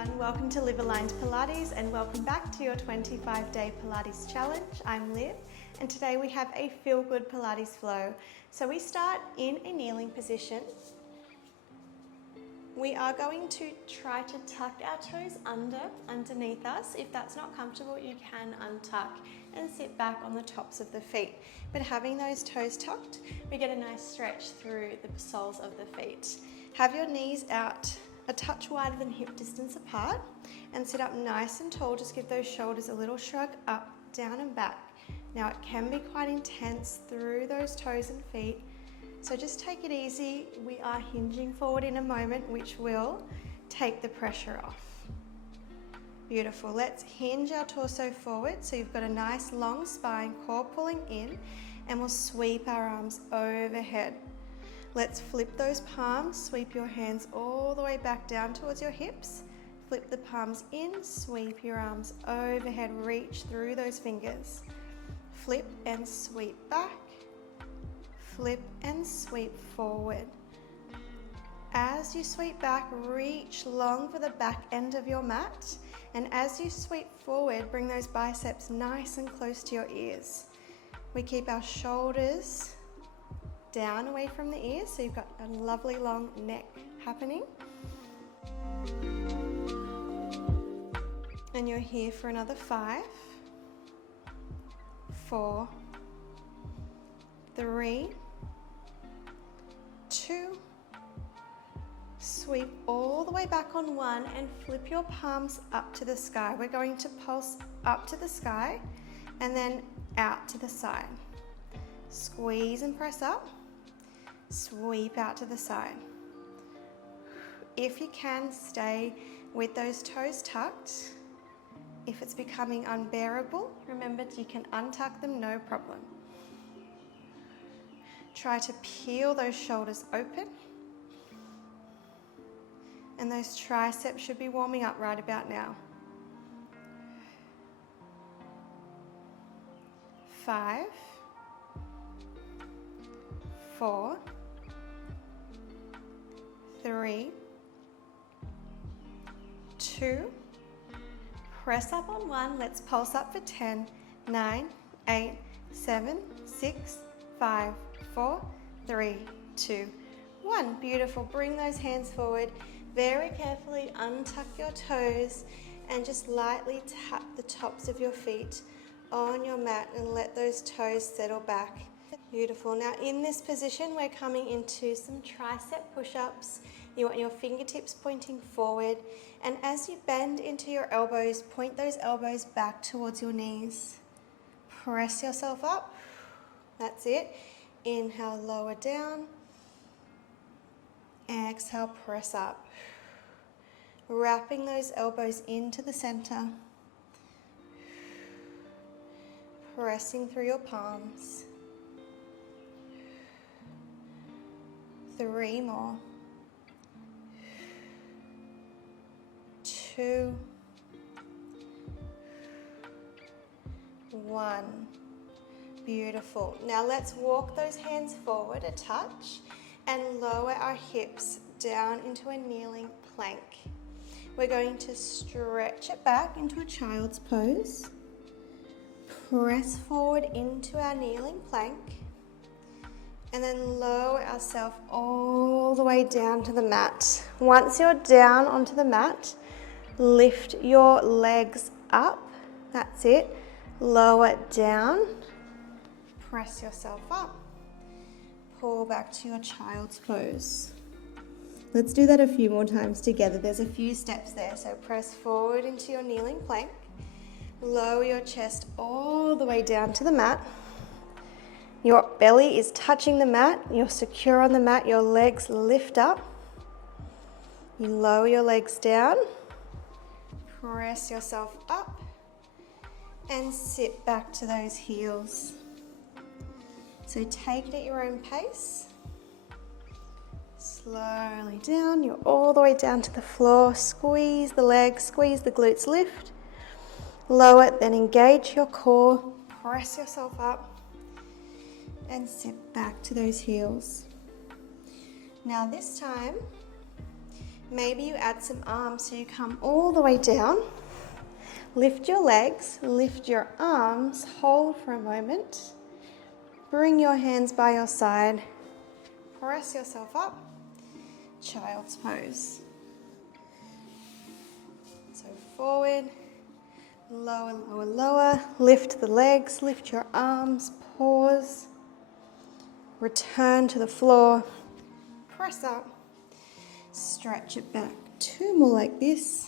everyone, welcome to Liv Aligned Pilates and welcome back to your 25-day Pilates challenge. I'm Liv and today we have a feel-good Pilates flow. So we start in a kneeling position. We are going to try to tuck our toes underneath us. If that's not comfortable, you can untuck and sit back on the tops of the feet. But having those toes tucked, we get a nice stretch through the soles of the feet. Have your knees out a touch wider than hip distance apart and sit up nice and tall. Just give those shoulders a little shrug up, down and back. Now it can be quite intense through those toes and feet, so just take it easy. We are hinging forward in a moment, which will take the pressure off. Beautiful. Let's hinge our torso forward so you've got a nice long spine, core pulling in, and we'll sweep our arms overhead. Let's flip those palms, sweep your hands all the way back down towards your hips. Flip the palms in, sweep your arms overhead, reach through those fingers. Flip and sweep back, flip and sweep forward. As you sweep back, reach long for the back end of your mat. And as you sweep forward, bring those biceps nice and close to your ears. We keep our shoulders down away from the ears, so you've got a lovely long neck happening. And you're here for another 5, 4, 3, 2, sweep all the way back on 1 and flip your palms up to the sky. We're going to pulse up to the sky and then out to the side. Squeeze and press up. Sweep out to the side. If you can, stay with those toes tucked. If it's becoming unbearable, remember you can untuck them, no problem. Try to peel those shoulders open. And those triceps should be warming up right about now. 5, 4, 3, 2, press up on 1, let's pulse up for 10, 9, 8, 7, 6, 5, 4, 3, 2, 1. Beautiful. Bring those hands forward. Very carefully untuck your toes and just lightly tap the tops of your feet on your mat and let those toes settle back. Beautiful. Now in this position, we're coming into some tricep push-ups. You want your fingertips pointing forward, and as you bend into your elbows, point those elbows back towards your knees. Press yourself up. That's it. Inhale, lower down. Exhale, press up. Wrapping those elbows into the center. Pressing through your palms. 3 more. 2, 1. Beautiful. Now let's walk those hands forward a touch and lower our hips down into a kneeling plank. We're going to stretch it back into a child's pose. Press forward into our kneeling plank. And then lower ourselves all the way down to the mat. Once you're down onto the mat, lift your legs up. That's it. Lower down. Press yourself up. Pull back to your child's pose. Let's do that a few more times together. There's a few steps there. So press forward into your kneeling plank. Lower your chest all the way down to the mat. Your belly is touching the mat. You're secure on the mat. Your legs lift up. You lower your legs down. Press yourself up. And sit back to those heels. So take it at your own pace. Slowly down. You're all the way down to the floor. Squeeze the legs, squeeze the glutes, lift. Lower, then engage your core. Press yourself up. And sit back to those heels. Now this time, Maybe you add some arms, so you come all the way down, lift your legs, lift your arms, hold for a moment, bring your hands by your side, press yourself up, child's pose. So forward, lower, lower, lower, lift the legs, lift your arms, pause, return to the floor, press up, stretch it back. 2 more like this.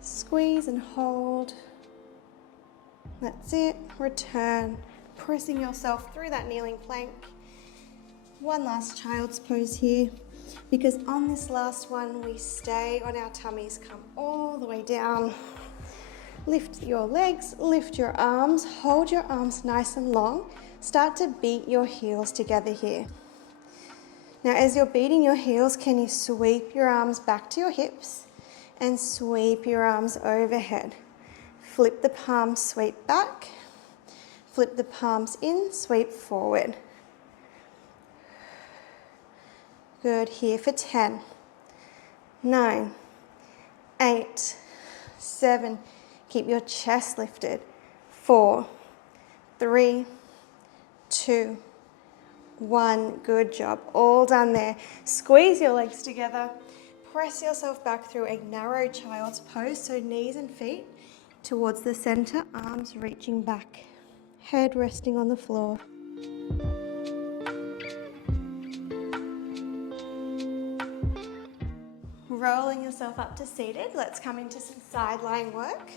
Squeeze and hold. That's it. Return, pressing yourself through that kneeling plank. One last child's pose here, because on this last one we stay on our tummies, come all the way down. Lift your legs, lift your arms, hold your arms nice and long. Start to beat your heels together here. Now as you're beating your heels, can you sweep your arms back to your hips and sweep your arms overhead? Flip the palms, sweep back. Flip the palms in, sweep forward. Good, here for 10, 9, 8, 7, keep your chest lifted, 4, 3, 2, 1, good job, all done there. Squeeze your legs together, press yourself back through a narrow child's pose, so knees and feet towards the center, arms reaching back, head resting on the floor. Rolling yourself up to seated, let's come into some side lying work.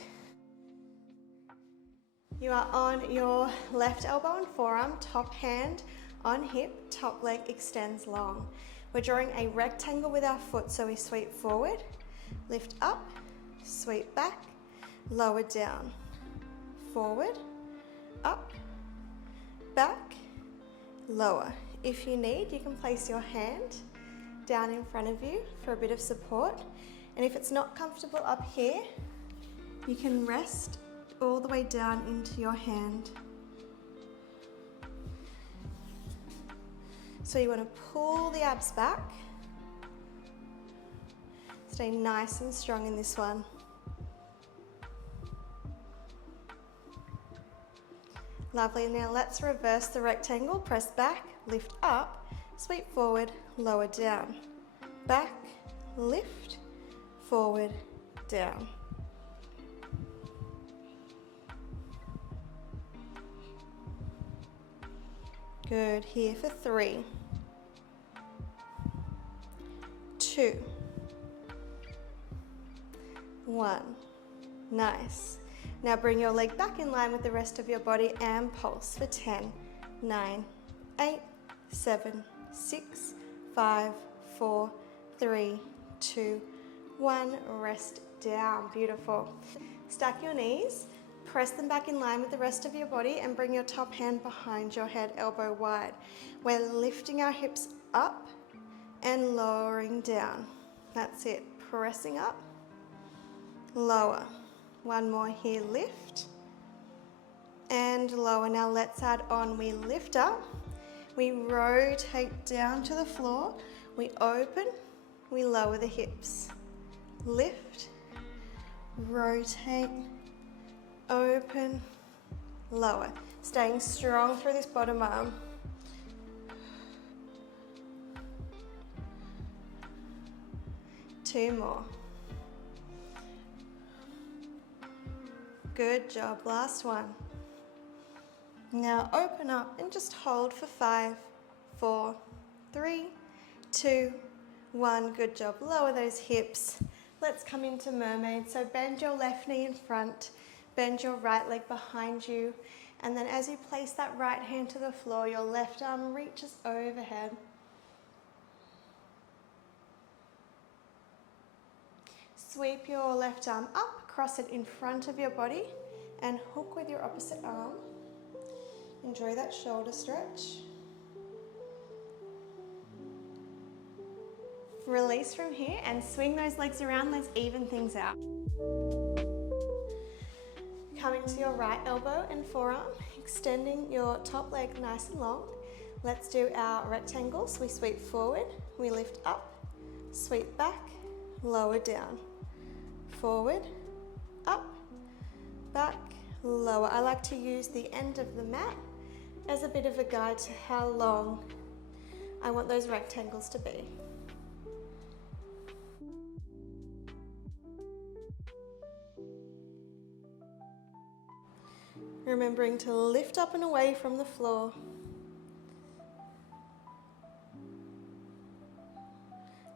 You are on your left elbow and forearm, top hand on hip, top leg extends long. We're drawing a rectangle with our foot, so we sweep forward, lift up, sweep back, lower down, forward, up, back, lower. If you need, you can place your hand down in front of you for a bit of support. And if it's not comfortable up here, you can rest all the way down into your hand. So you want to pull the abs back. Stay nice and strong in this one. Lovely, now let's reverse the rectangle, press back, lift up, sweep forward, lower down, back, lift, forward, down. Good, here for 3, 2, 1, nice. Now bring your leg back in line with the rest of your body and pulse for 10, 9, 8, 7, 6, 5, 4, 3, 2, 1, rest down, beautiful. Stack your knees, press them back in line with the rest of your body and bring your top hand behind your head, elbow wide. We're lifting our hips up and lowering down. That's it, pressing up, lower. One more here, lift and lower. Now let's add on, we lift up, we rotate down to the floor, we open, we lower the hips, lift, rotate, open, lower. Staying strong through this bottom arm. Two more. Good job, last one. Now open up and just hold for 5, 4, 3, 2, 1. Good job, lower those hips. Let's come into mermaid. So bend your left knee in front, bend your right leg behind you, and then as you place that right hand to the floor, your left arm reaches overhead. Sweep your left arm up, cross it in front of your body, and hook with your opposite arm. Enjoy that shoulder stretch. Release from here and swing those legs around, let's even things out. Coming to your right elbow and forearm, extending your top leg nice and long. Let's do our rectangles. We sweep forward, we lift up, sweep back, lower down, forward, up, back, lower. I like to use the end of the mat as a bit of a guide to how long I want those rectangles to be. Remembering to lift up and away from the floor.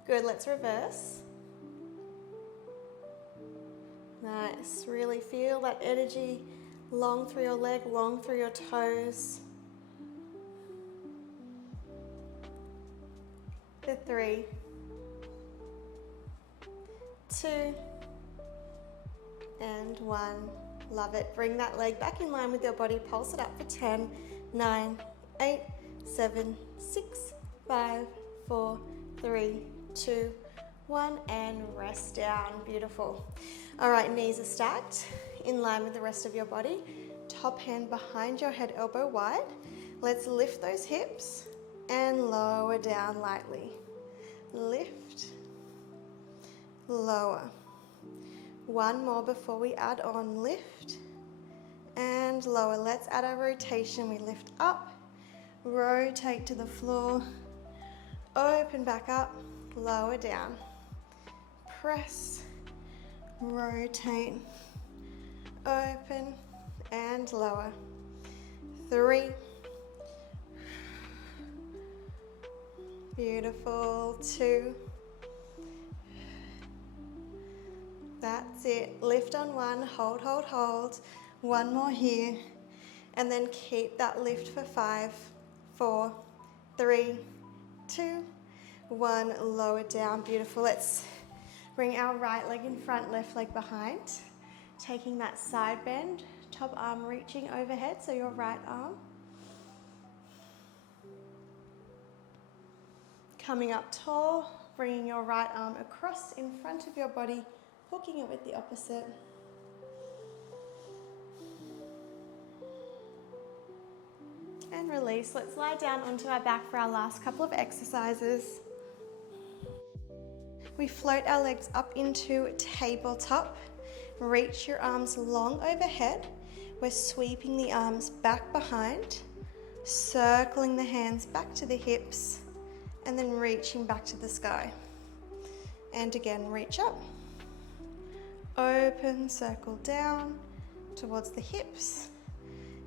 Good, let's reverse. Nice, really feel that energy long through your leg, long through your toes. For 3, 2, and 1. Love it. Bring that leg back in line with your body. Pulse it up for 10, 9, 8, 7, 6, 5, 4, 3, 2, 1, and rest down. Beautiful. All right, knees are stacked in line with the rest of your body. Top hand behind your head, elbow wide. Let's lift those hips and lower down lightly. Lift, lower. One more before we add on. Lift and lower. Let's add our rotation. We lift up, rotate to the floor, open back up, lower down. Press, rotate, open and lower. 3. Beautiful. 2. That's it. Lift on 1, hold, hold, hold. 1 more here. And then keep that lift for 5, 4, 3, 2, 1. Lower down. Beautiful. Let's bring our right leg in front, left leg behind. Taking that side bend, top arm reaching overhead, so your right arm. Coming up tall, bringing your right arm across in front of your body, hooking it with the opposite. And release. Let's lie down onto our back for our last couple of exercises. We float our legs up into tabletop. Reach your arms long overhead. We're sweeping the arms back behind, circling the hands back to the hips, and then reaching back to the sky. And again, reach up. Open, circle down towards the hips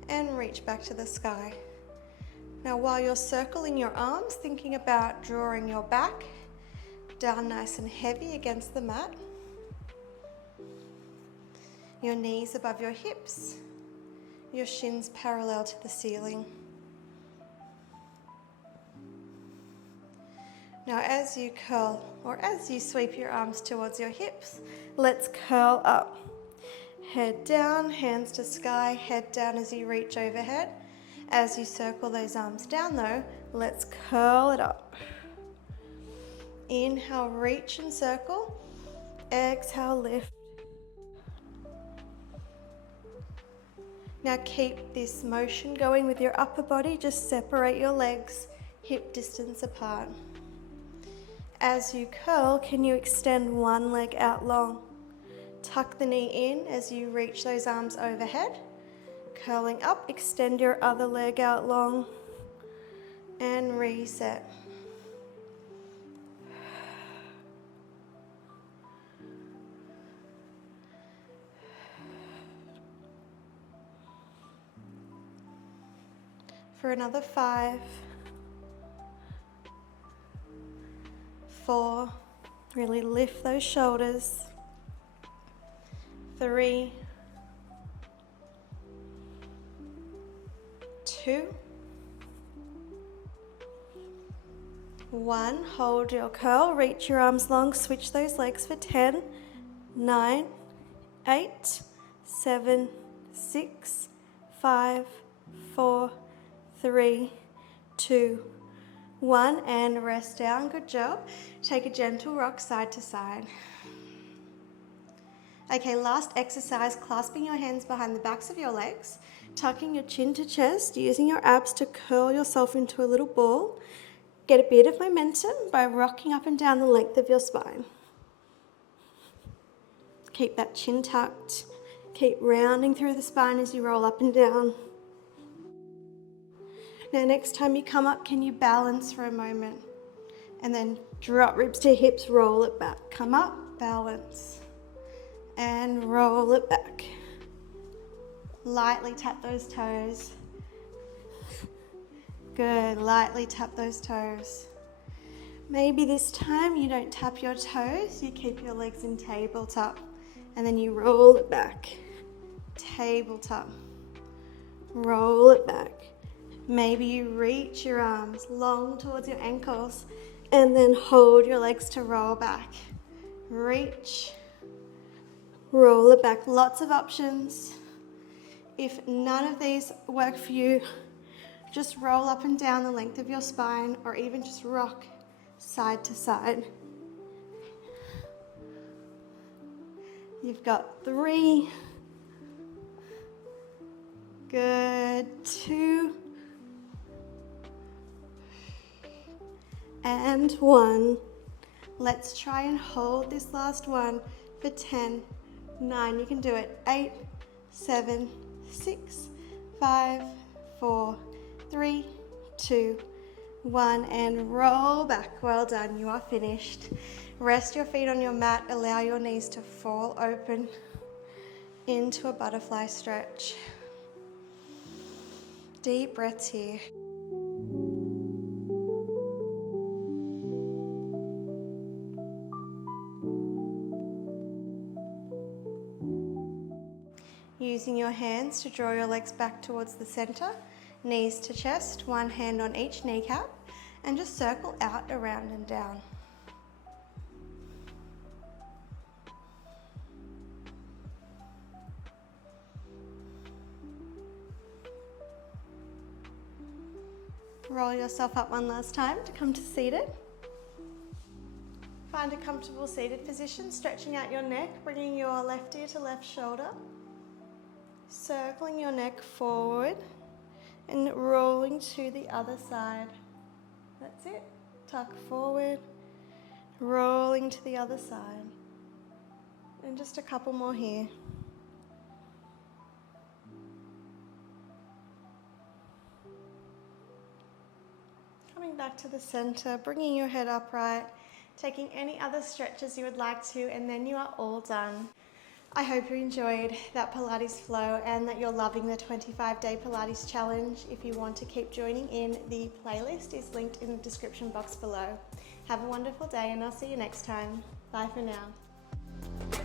and reach back to the sky. Now while you're circling your arms, thinking about drawing your back down nice and heavy against the mat. Your knees above your hips, your shins parallel to the ceiling. Now as you curl, or as you sweep your arms towards your hips, let's curl up. Head down, hands to sky, head down as you reach overhead. As you circle those arms down though, let's curl it up. Inhale, reach and circle. Exhale, lift. Now keep this motion going with your upper body, just separate your legs, hip distance apart. As you curl, can you extend one leg out long? Tuck the knee in as you reach those arms overhead. Curling up, extend your other leg out long and reset. For another 5, 4, really lift those shoulders. 3, 2, 1. Hold your curl, reach your arms long, switch those legs for 10, 9, 8, 7, 6, 5, 4, 3, 2, 1, and rest down. Good job. Take a gentle rock side to side. Okay, last exercise, clasping your hands behind the backs of your legs, tucking your chin to chest, using your abs to curl yourself into a little ball. Get a bit of momentum by rocking up and down the length of your spine. Keep that chin tucked. Keep rounding through the spine as you roll up and down. Now next time you come up, can you balance for a moment? And then drop ribs to hips, roll it back. Come up, balance. And roll it back. Lightly tap those toes. Good, lightly tap those toes. Maybe this time you don't tap your toes, you keep your legs in tabletop and then you roll it back. Tabletop. Roll it back. Maybe you reach your arms long towards your ankles and then hold your legs to roll back. Reach. Roll it back. Lots of options. If none of these work for you, just roll up and down the length of your spine or even just rock side to side. You've got 3. Good. 2. And 1. Let's try and hold this last one for 10, 9. You can do it. 8, 7, 6, 5, 4, 3, 2, 1, and roll back. Well done, you are finished. Rest your feet on your mat, allow your knees to fall open into a butterfly stretch. Deep breaths here. Using your hands to draw your legs back towards the center, knees to chest, one hand on each kneecap, and just circle out, around and down. Roll yourself up one last time to come to seated. Find a comfortable seated position, stretching out your neck, bringing your left ear to left shoulder, circling your neck forward and rolling to the other side. That's it. Tuck forward, rolling to the other side. And just a couple more here. Coming back to the center, bringing your head upright, taking any other stretches you would like to, and then you are all done. I hope you enjoyed that Pilates flow and that you're loving the 25-day Pilates challenge. If you want to keep joining in, the playlist is linked in the description box below. Have a wonderful day and I'll see you next time. Bye for now.